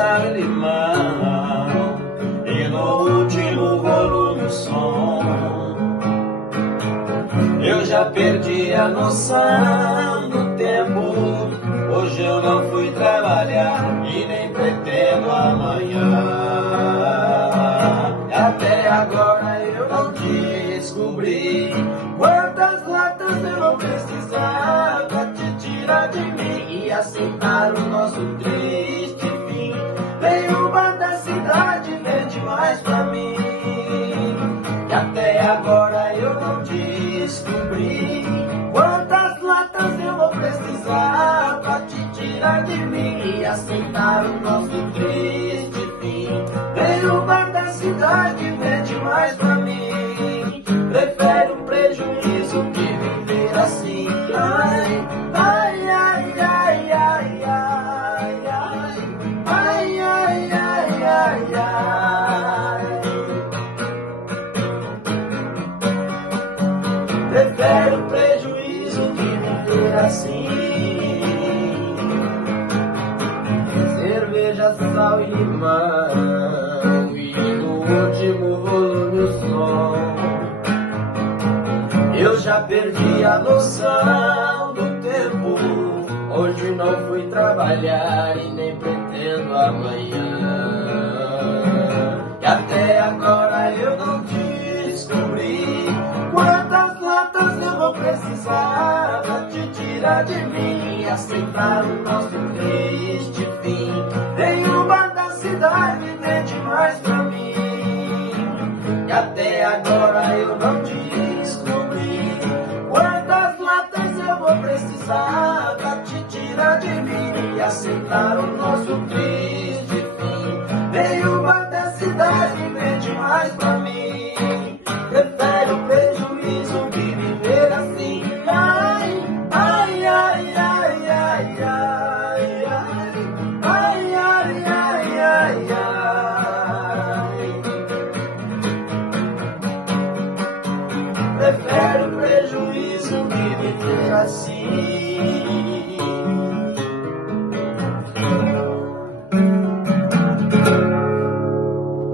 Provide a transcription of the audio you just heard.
sal e limão, e no último volume o som. Eu já perdi a noção do tempo. Hoje eu não fui trabalhar e nem pretendo amanhã. Até agora eu não descobri quantas latas eu vou precisar pra te tirar de mim e aceitar o nosso triste fim. Nenhuma da cidade vende mais pra mim. E até agora eu não descobri quantas latas eu vou precisar pra te tirar de mim e aceitar o nosso triste fim. Nenhuma da cidade vende mais pra mim. Prefere um prejuízo que viver assim. Ai, ai, ai, ai, ai, ai, ai, ai, ai, ai, ai, ai. Prefere um prejuízo que viver assim. Cerveja, sal e limão, e no último volume o som. Eu já perdi a noção do tempo. Hoje não fui trabalhar e nem pretendo amanhã. E até agora eu não descobri quantas latas eu vou precisar pra te tirar de mim e aceitar o nosso triste fim. Nenhuma da cidade vende mais pra mim. E até agora eu não descobri quantas latas eu vou precisar pra te tirar de mim e aceitar o nosso triste fim. Nenhuma da cidade vende mais pra mim. Prefere o prejuízo que viver assim. Ai, ai, ai, ai, ai, ai, ai, ai, ai, ai, ai. Prefere o prejuízo que viver assim.